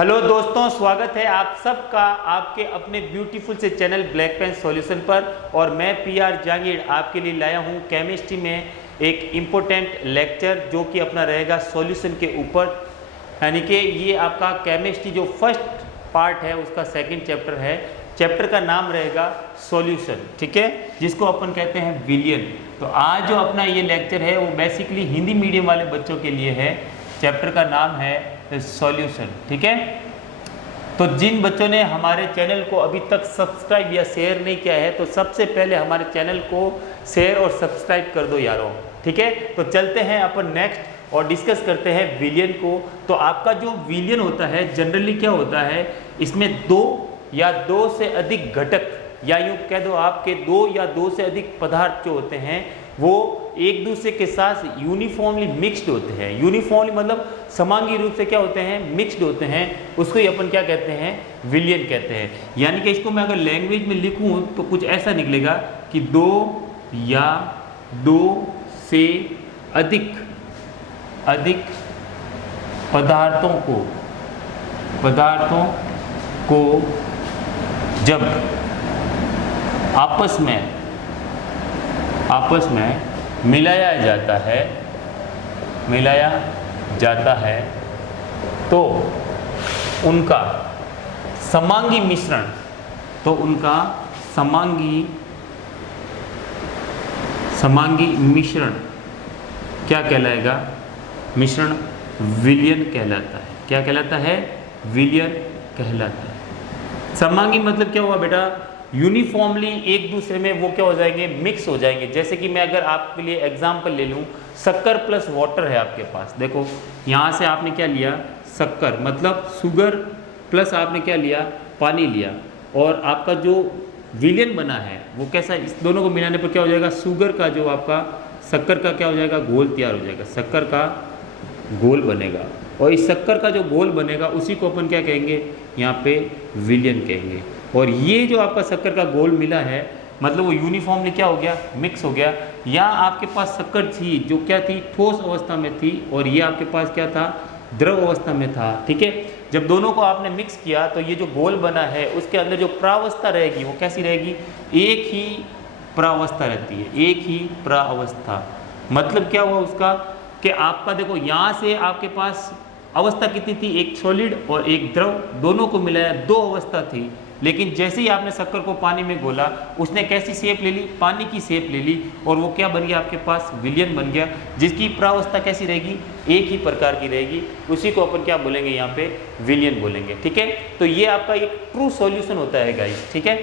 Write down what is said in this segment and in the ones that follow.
Hello दोस्तों, स्वागत है आप सबका आपके अपने ब्यूटीफुल से चैनल ब्लैक पेन सॉल्यूशन पर। और मैं पीआर जहांगीर आपके लिए लाया हूं केमिस्ट्री में एक इम्पोर्टेंट लेक्चर जो कि अपना रहेगा सॉल्यूशन के ऊपर। यानी कि ये आपका केमिस्ट्री जो फर्स्ट पार्ट है उसका सेकंड चैप्टर है। चैप्टर का नाम रहेगा सॉल्यूशन, ठीक है, जिसको अपन कहते हैं विलियन। तो आज जो अपना ये लेक्चर है वो बेसिकली हिंदी मीडियम वाले बच्चों के लिए है। चैप्टर का नाम है सॉल्यूशन, ठीक है। तो जिन बच्चों ने हमारे चैनल को अभी तक सब्सक्राइब या शेयर नहीं किया है तो सबसे पहले हमारे चैनल को शेयर और सब्सक्राइब कर दो यारों, ठीक है। तो चलते हैं अपन नेक्स्ट और डिस्कस करते हैं विलियन को। तो आपका जो विलियन होता है जनरली क्या होता है, इसमें दो या दो से अधिक घटक या यूँ कह दो आपके दो या दो से अधिक पदार्थ जो होते हैं वो एक दूसरे के साथ यूनिफॉर्मली मिक्स्ड होते हैं। यूनिफॉर्मली मतलब समांगी रूप से क्या होते हैं, मिक्स्ड होते हैं। उसको ही अपन क्या कहते हैं, विलियन कहते हैं। यानी कि इसको मैं अगर लैंग्वेज में लिखूं तो कुछ ऐसा निकलेगा कि दो या दो से अधिक पदार्थों को जब आपस में मिलाया जाता है तो उनका समांगी मिश्रण क्या कहलाएगा, मिश्रण विलियन कहलाता है। क्या कहलाता है, विलियन कहलाता है। समांगी मतलब क्या हुआ बेटा, यूनिफॉर्मली एक दूसरे में वो क्या हो जाएंगे, मिक्स हो जाएंगे। जैसे कि मैं अगर आपके लिए एग्जांपल ले लूँ, शक्कर प्लस वाटर है आपके पास। देखो यहाँ से आपने क्या लिया, शक्कर मतलब शुगर प्लस आपने क्या लिया, पानी लिया। और आपका जो विलियन बना है वो कैसा, इस दोनों को मिलाने पर क्या हो जाएगा, शुगर का जो आपका शक्कर का क्या हो जाएगा, घोल तैयार हो जाएगा। शक्कर का घोल बनेगा और इस शक्कर का जो घोल बनेगा उसी को अपन क्या कहेंगे, यहाँ पे विलियन कहेंगे। और ये जो आपका शक्कर का घोल मिला है मतलब वो यूनिफॉर्मली क्या हो गया, मिक्स हो गया। यहाँ आपके पास शक्कर थी जो क्या थी, ठोस अवस्था में थी, और ये आपके पास क्या था, द्रव अवस्था में था, ठीक है। जब दोनों को आपने मिक्स किया तो ये जो घोल बना है उसके अंदर जो प्रावस्था रहेगी वो कैसी रहेगी, एक ही प्रावस्था रहती है, एक ही प्रावस्था। मतलब क्या हुआ उसका कि आपका देखो यहाँ से आपके पास अवस्था कितनी थी, एक सॉलिड और एक द्रव, दोनों को मिलाया दो अवस्था थी। लेकिन जैसे ही आपने शक्कर को पानी में घोला उसने कैसी शेप ले ली, पानी की शेप ले ली, और वो क्या बन गया आपके पास, विलियन बन गया, जिसकी प्रावस्था कैसी रहेगी, एक ही प्रकार की रहेगी। उसी को अपन क्या बोलेंगे, यहाँ पे विलियन बोलेंगे, ठीक है। तो ये आपका एक ट्रू सॉल्यूशन होता है गाइस, ठीक है।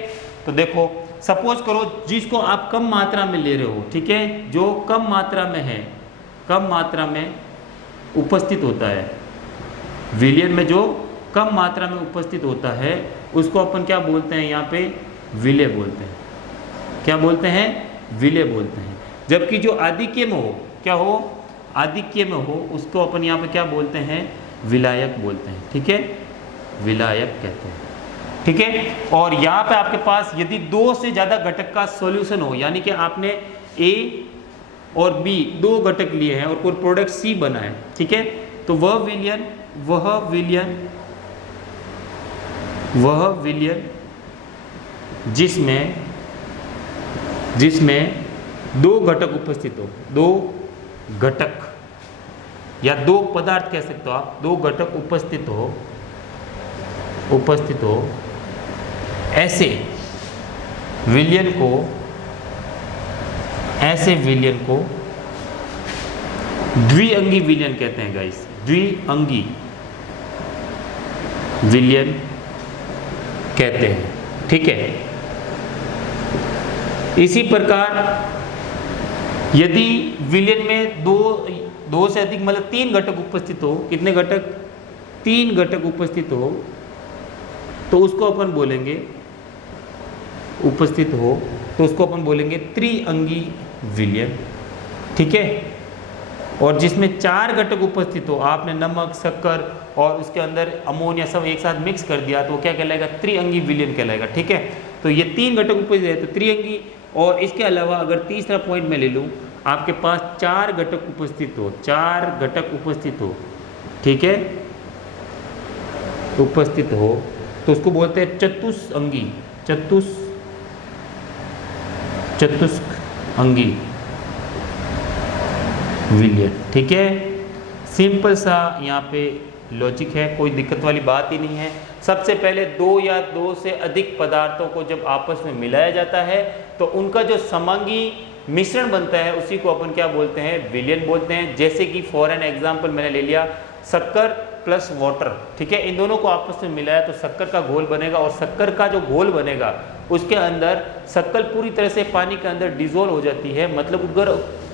तो देखो सपोज करो जिसको आप कम मात्रा में ले रहे हो, ठीक है, जो कम मात्रा में है, कम मात्रा में उपस्थित होता है, विलियन में जो कम मात्रा में उपस्थित होता है उसको अपन क्या बोलते हैं, यहाँ पे विलेय बोलते हैं। क्या बोलते हैं, विलेय बोलते हैं। जबकि जो आधिक्य में हो, क्या हो, आधिक्य में हो, उसको अपन यहाँ पे क्या बोलते हैं, विलायक बोलते हैं, ठीक है, विलायक कहते हैं, ठीक है। और यहाँ पे आपके पास यदि दो से ज़्यादा घटक का सॉल्यूशन हो, यानी कि आपने ए और बी दो घटक लिए हैं और कोई प्रोडक्ट सी बना है, ठीक है, तो वह विलियन जिसमें दो घटक उपस्थित हो, दो घटक या दो पदार्थ कह सकते हो आप, दो घटक उपस्थित हो, ऐसे विलियन को द्विअंगी विलियन कहते हैं गाइस, द्विअंगी विलियन कहते हैं, ठीक है। इसी प्रकार यदि विलियन में दो से अधिक मतलब तीन घटक उपस्थित हो, कितने घटक, तीन घटक उपस्थित हो, तो उसको अपन बोलेंगे त्रिअंगी विलियन, ठीक है। और जिसमें चार घटक उपस्थित हो, आपने नमक, शक्कर और उसके अंदर अमोनिया सब एक साथ मिक्स कर दिया तो वो क्या कहलाएगा, त्रिअंगी विलियन कहलाएगा, ठीक है। तो ये तीन घटक उपस्थित है तो त्रिअंगी। और इसके अलावा अगर तीसरा पॉइंट मैं ले लूँ, आपके पास चार घटक उपस्थित हो, चार घटक उपस्थित हो, ठीक है, उपस्थित हो तो उसको बोलते हैं चतुष्अंगी, चतुष्अंगी विलयन। ठीक है, सिंपल सा यहाँ पे लॉजिक है, कोई दिक्कत वाली बात ही नहीं है। सबसे पहले दो या दो से अधिक पदार्थों को जब आपस में मिलाया जाता है तो उनका जो समांगी मिश्रण बनता है उसी को अपन क्या बोलते हैं, विलयन बोलते हैं। जैसे कि फॉर एन एग्जांपल मैंने ले लिया शक्कर प्लस वाटर, ठीक है, इन दोनों को आपस में मिलाया तो शक्कर का घोल बनेगा, और शक्कर का जो घोल बनेगा उसके अंदर शक्कर पूरी तरह से पानी के अंदर डिजोल्व हो जाती है। मतलब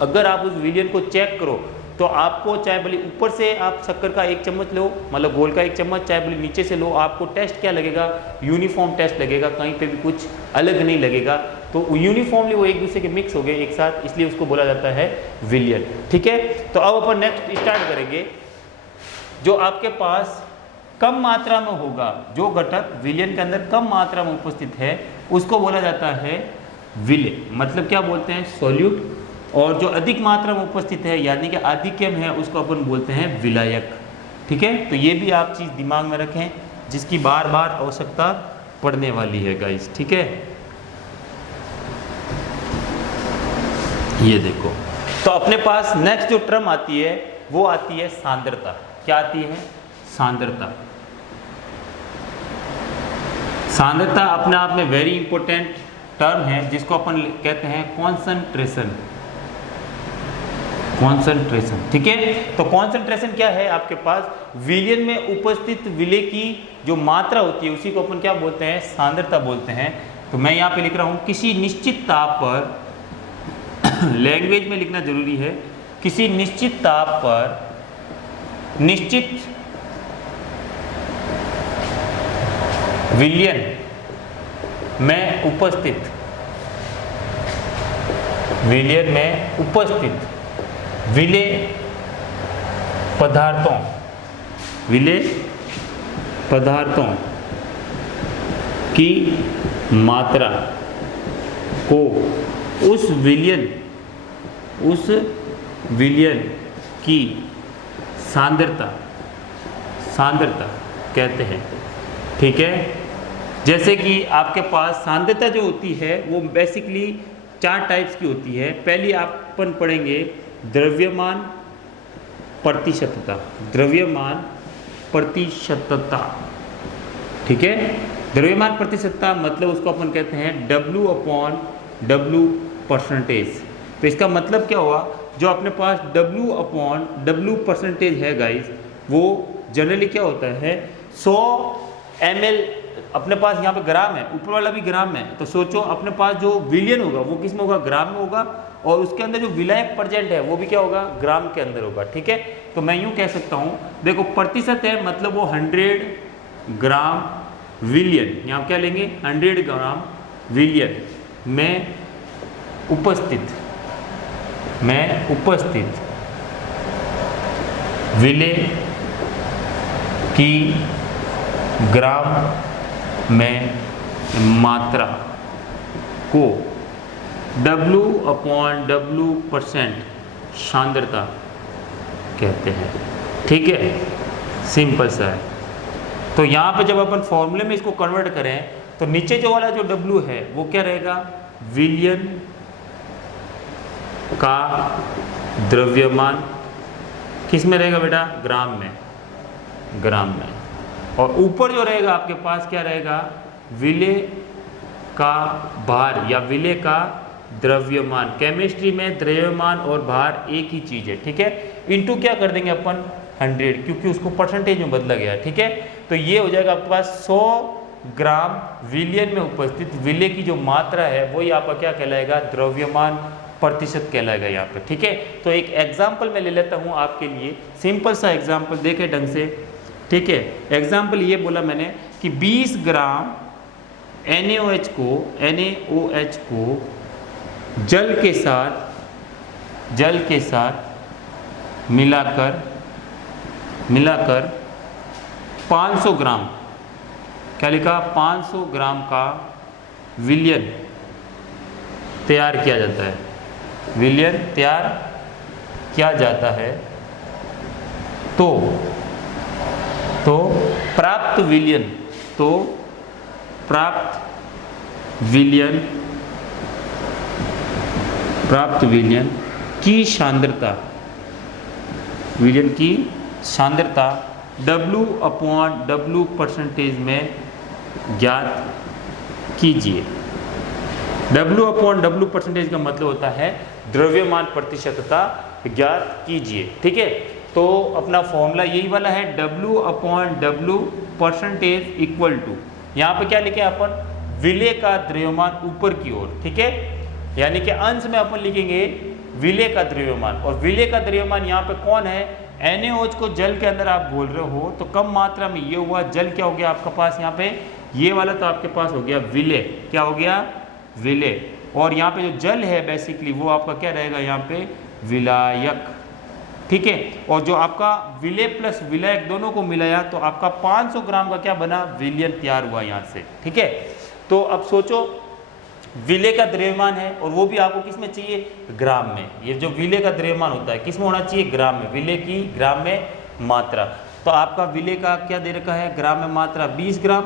अगर आप उस विलयन को चेक करो तो आपको चाहे भले ऊपर से आप शक्कर का 1 चम्मच लो, मतलब घोल का 1 चम्मच, चाहे भले नीचे से लो, आपको टेस्ट क्या लगेगा, यूनिफॉर्म टेस्ट लगेगा, कहीं पे भी कुछ अलग नहीं लगेगा। तो यूनिफॉर्मली वो एक दूसरे के मिक्स हो गए एक साथ, इसलिए उसको बोला जाता है विलयन। ठीक है, तो अब अपन नेक्स्ट स्टार्ट करेंगे। जो आपके पास कम मात्रा में होगा, जो घटक विलयन के अंदर कम मात्रा में उपस्थित है उसको बोला जाता है विलय, मतलब क्या बोलते हैं, सॉल्यूट। और जो अधिक मात्रा में उपस्थित है यानी कि आधिक्यम है उसको अपन बोलते हैं विलायक। ठीक है, तो ये भी आप चीज़ दिमाग में रखें जिसकी बार बार आवश्यकता पड़ने वाली है गाइस। ठीक है, ये देखो, तो अपने पास नेक्स्ट जो टर्म आती है वो आती है सांद्रता। क्या आती है, सांद्रता। सांद्रता अपने आप में वेरी इंपॉर्टेंट टर्म है जिसको अपन कहते हैं कॉन्सेंट्रेशन। कॉन्सेंट्रेशन, ठीक है, तो कॉन्सेंट्रेशन क्या है, आपके पास विलयन में उपस्थित विलय की जो मात्रा होती है उसी को अपन क्या बोलते हैं, सांद्रता बोलते हैं। तो मैं यहाँ पे लिख रहा हूँ किसी निश्चित ताप पर लैंग्वेज में लिखना जरूरी है, किसी निश्चित ताप पर निश्चित विलयन में उपस्थित, विलयन में उपस्थित विलय पदार्थों, विलय पदार्थों की मात्रा को उस विलयन की सांद्रता कहते हैं। ठीक है, जैसे कि आपके पास सांद्रता जो होती है वो बेसिकली 4 टाइप्स की होती है। पहली अपन पढ़ेंगे द्रव्यमान प्रतिशतता, द्रव्यमान प्रतिशतता। ठीक है, द्रव्यमान प्रतिशतता मतलब उसको अपन कहते हैं W/W परसेंटेज। तो इसका मतलब क्या हुआ, जो अपने पास W/W परसेंटेज है गाइस, वो जनरली क्या होता है 100 ml, अपने पास यहाँ पे ग्राम है, ऊपर वाला भी ग्राम है, तो सोचो अपने पास जो विलयन होगा वो किस में होगा, ग्राम में होगा, और उसके अंदर जो विलायक प्रेजेंट है वो भी क्या होगा, ग्राम के अंदर होगा। ठीक है, तो मैं यूँ कह सकता हूँ, देखो प्रतिशत है मतलब वो 100 ग्राम विलयन, यहाँ क्या लेंगे 100 ग्राम विलयन में उपस्थित विलय की ग्राम में मात्रा को W/W परसेंट सांद्रता कहते हैं। ठीक है, सिंपल सा है। तो यहाँ पे जब अपन फॉर्मूले में इसको कन्वर्ट करें तो नीचे जो वाला जो W है वो क्या रहेगा, विलयन का द्रव्यमान, किस में रहेगा बेटा, ग्राम में, और ऊपर जो रहेगा आपके पास क्या रहेगा, विलय का भार या विलय का द्रव्यमान। केमिस्ट्री में द्रव्यमान और भार एक ही चीज है। ठीक है, इनटू क्या कर देंगे अपन 100, क्योंकि उसको परसेंटेज में बदला गया। ठीक है, तो ये हो जाएगा आपके पास 100 ग्राम विलयन में उपस्थित विलय की जो मात्रा है वही आपका क्या कहलाएगा, द्रव्यमान प्रतिशत कहलाएगा यहाँ पे। ठीक है, तो एक एग्जाम्पल मैं ले लेता हूँ आपके लिए, सिंपल सा एग्जाम्पल देखे ढंग से। ठीक है, एग्जाम्पल ये बोला मैंने कि 20 ग्राम NaOH को जल के साथ मिलाकर 500 ग्राम, क्या लिखा, 500 ग्राम का विलयन तैयार किया जाता है, विलयन तैयार किया जाता है। तो प्राप्त विलयन, तो प्राप्त विलयन की सांद्रता, विलयन की सांद्रता W/W परसेंटेज में ज्ञात कीजिए। W/W परसेंटेज का मतलब होता है द्रव्यमान प्रतिशतता ज्ञात कीजिए। ठीक है, तो अपना फॉर्मूला यही वाला है, W/W परसेंटेज इक्वल टू, यहाँ पे क्या लिखे अपन, विलय का द्रव्यमान ऊपर की ओर। ठीक है, यानी कि अंश में अपन लिखेंगे विलय का द्रव्यमान, और विलय का द्रव्यमान यहाँ पे कौन है, NaOH को जल के अंदर आप बोल रहे हो, तो कम मात्रा में ये हुआ, जल क्या हो गया आपका पास यहाँ पे, ये वाला तो आपके पास हो गया विलय, क्या हो गया, विलय, और यहाँ पे जो जल है बेसिकली वो आपका क्या रहेगा यहाँ पे, विलायक। ठीक है, और जो आपका विलय प्लस विलायक दोनों को मिलाया तो आपका 500 ग्राम का क्या बना, विलयन तैयार हुआ यहाँ से। ठीक है, तो अब सोचो विलय का द्रव्यमान है, और वो भी आपको किस में चाहिए, ग्राम में। ये जो विलय का द्रव्यमान होता है किस में होना चाहिए, ग्राम में, विलय की ग्राम में मात्रा। तो आपका विलय का क्या दे रखा है, ग्राम में मात्रा 20 ग्राम।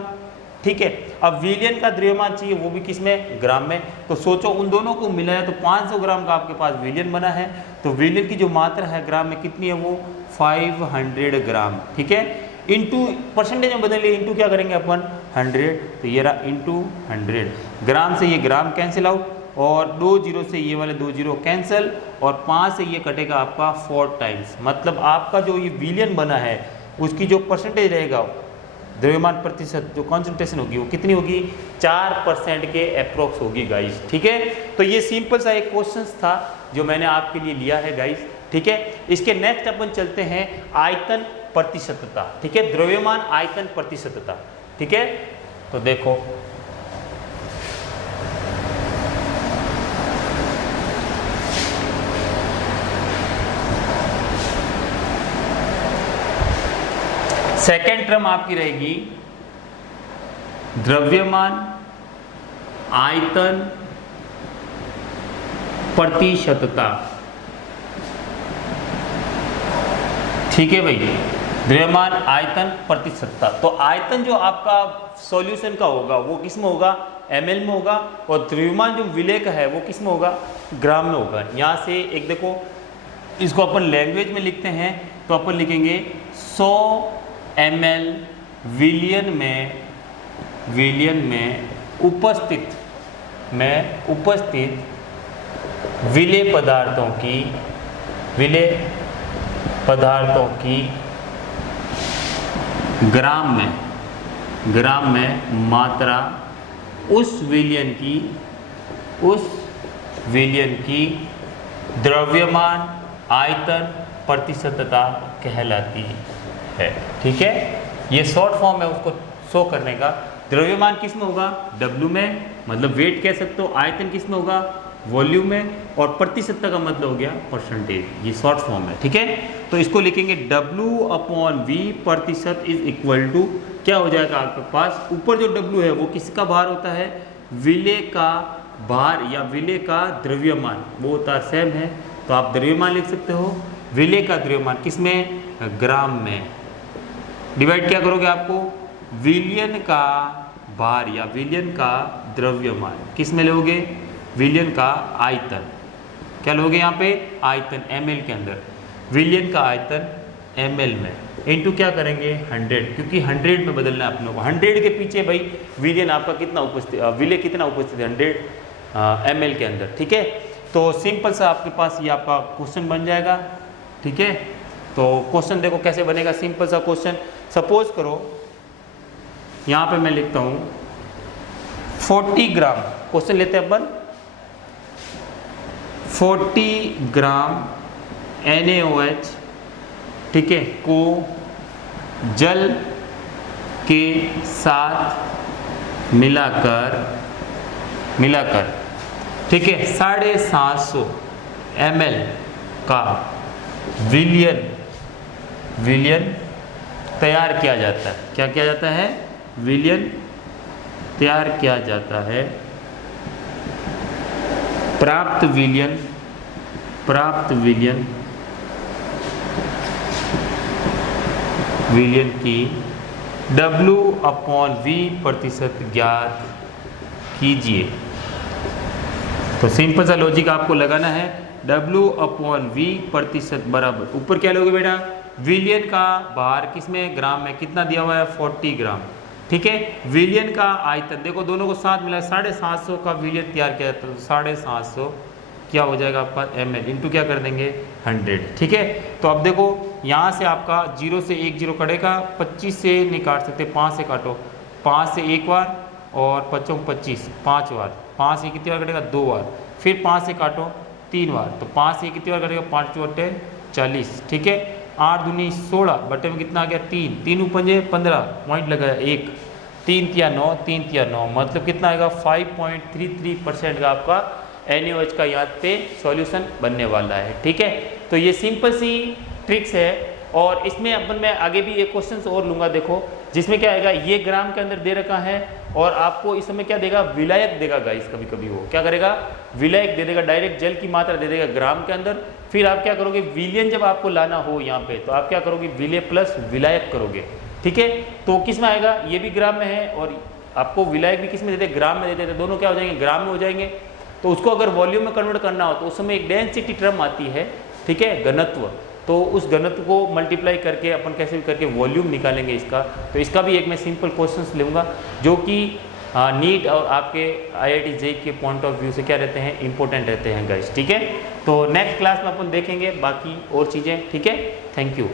ठीक है, अब विलयन का द्रव्यमान चाहिए, वो भी किस में, ग्राम में। तो सोचो उन दोनों को मिलाया तो 500 ग्राम का आपके पास विलयन बना है, तो विलयन की जो मात्रा है ग्राम में कितनी है, वो 500 ग्राम। ठीक है, इंटू परसेंटेज में बदलिए, इंटू क्या करेंगे अपन, 100, तो ये रहा इंटू 100। ग्राम से ये ग्राम कैंसिल आउट, और 2 जीरो से ये वाले 2 जीरो कैंसिल, और 5 से ये कटेगा आपका 4 टाइम्स। मतलब आपका जो ये विलयन बना है उसकी जो परसेंटेज रहेगा, द्रव्यमान प्रतिशत जो कॉन्सेंट्रेशन होगी वो कितनी होगी, 4% के अप्रोक्स होगी गाइस। ठीक है, तो ये सिंपल सा एक क्वेश्चन था जो मैंने आपके लिए लिया है गाइस। ठीक है, इसके नेक्स्ट अपन चलते हैं आयतन प्रतिशतता। ठीक है, द्रव्यमान आयतन प्रतिशतता। ठीक है, तो देखो सेकेंड टर्म आपकी रहेगी द्रव्यमान आयतन प्रतिशतता। ठीक है भाई, द्रव्यमान आयतन प्रतिशतता। तो आयतन जो आपका सॉल्यूशन का होगा वो किस में होगा, ml में होगा, और द्रव्यमान जो विलय का है वो किस में होगा, ग्राम में होगा। यहाँ से एक देखो, इसको अपन लैंग्वेज में लिखते हैं तो अपन लिखेंगे 100 ml विलयन में उपस्थित विलय पदार्थों की ग्राम में मात्रा उस विलयन की द्रव्यमान आयतन प्रतिशतता कहलाती है। ठीक है, ये शॉर्ट फॉर्म है उसको शो करने का। द्रव्यमान किस में होगा, W में, मतलब वेट कह सकते हो। आयतन किस में होगा, वॉल्यूम में, और प्रतिशतता का मतलब हो गया परसेंटेज। ये शॉर्ट फॉर्म है। ठीक है, तो इसको लिखेंगे W/V प्रतिशत इज इक्वल टू, क्या हो जाएगा आपके पास, ऊपर जो W है वो किसका भार होता है, विलय का भार या विलय का द्रव्यमान, वो होता है सेम है। तो आप द्रव्यमान लिख सकते हो, विलय का द्रव्यमान किस में, ग्राम में। डिवाइड क्या करोगे, आपको विलयन का भार या विलयन का द्रव्यमान किस में लोगे, विलयन का आयतन, क्या लोगे यहाँ पे, आयतन ml के अंदर, विलयन का आयतन ml में, इनटू क्या करेंगे 100, क्योंकि 100 में बदलना है अपनों को। 100 के पीछे भाई विलयन आपका कितना उपस्थित, विलय कितना उपस्थित है, 100 ml के अंदर। ठीक है, तो सिंपल सा आपके पास ये आपका क्वेश्चन बन जाएगा। ठीक है, तो क्वेश्चन देखो कैसे बनेगा, सिंपल सा क्वेश्चन। सपोज करो यहाँ पे मैं लिखता हूँ 40 ग्राम, क्वेश्चन लेते हैं अपन, 40 ग्राम NaOH, ठीक है, को जल के साथ मिलाकर ठीक है 750 ml का विलयन तैयार किया जाता है। क्या किया जाता है, विलयन तैयार किया जाता है। प्राप्त विलयन की W/V प्रतिशत ज्ञात कीजिए। तो सिंपल सा लॉजिक आपको लगाना है, W/V प्रतिशत बराबर, ऊपर क्या लोगे बेटा, विलियन का भार किसमें, ग्राम में, कितना दिया हुआ है 40 ग्राम, ठीक है। विलियन का आयतन देखो दोनों को साथ मिला 750 का विलियन तैयार किया जाता है, तो 750 क्या हो जाएगा आपका ml इंटू क्या कर देंगे 100, ठीक है। तो अब देखो यहाँ से आपका 0 से 1 0 कटेगा, 25 से नहीं काट सकते, 5 से काटो, 5 से एक बार और 5 25 5 बार, 5 से कितनी बार कटेगा 2 बार, फिर 5 से काटो 3 बार, तो 5 से कितनी बार कटेगा 5 चौटे 40, ठीक है। 8 दूनी 16 बटे में कितना आ गया 3, 3 पंजे 15 पॉइंट लगाया 1, 3 तिया 9, 3 तिया 9, मतलब कितना आएगा 5.33% का आपका NaOH का यहाँ पे सॉल्यूशन बनने वाला है, ठीक है। तो ये सिंपल सी ट्रिक्स है, और इसमें अपन मैं आगे भी एक क्वेश्चन और लूँगा, देखो जिसमें क्या आएगा, ये ग्राम के अंदर दे रखा है और आपको इस समय क्या देगा, विलायक देगा गाइस, कभी कभी वो क्या करेगा, विलायक दे देगा, डायरेक्ट जल की मात्रा दे देगा ग्राम के अंदर। फिर आप क्या करोगे, विलियन जब आपको लाना हो यहाँ पे, तो आप क्या करोगे, विलय प्लस विलायक करोगे, ठीक है। तो किस में आएगा, ये भी ग्राम में है और आपको विलायक भी किस में देते, ग्राम में देते, दोनों क्या हो जाएंगे, ग्राम में हो जाएंगे। तो उसको अगर वॉल्यूम में कन्वर्ट करना हो तो उस समय एक डेंसिटी टर्म आती है, ठीक है, घनत्व, तो उस घनत्व को मल्टीप्लाई करके अपन कैसे भी करके वॉल्यूम निकालेंगे इसका। तो इसका भी एक मैं सिंपल क्वेश्चंस लूँगा जो कि नीट और आपके IIT JEE के पॉइंट ऑफ व्यू से क्या रहते हैं, इंपॉर्टेंट रहते हैं गाइस, ठीक है। तो नेक्स्ट क्लास में अपन देखेंगे बाकी और चीज़ें, ठीक है। Thank you.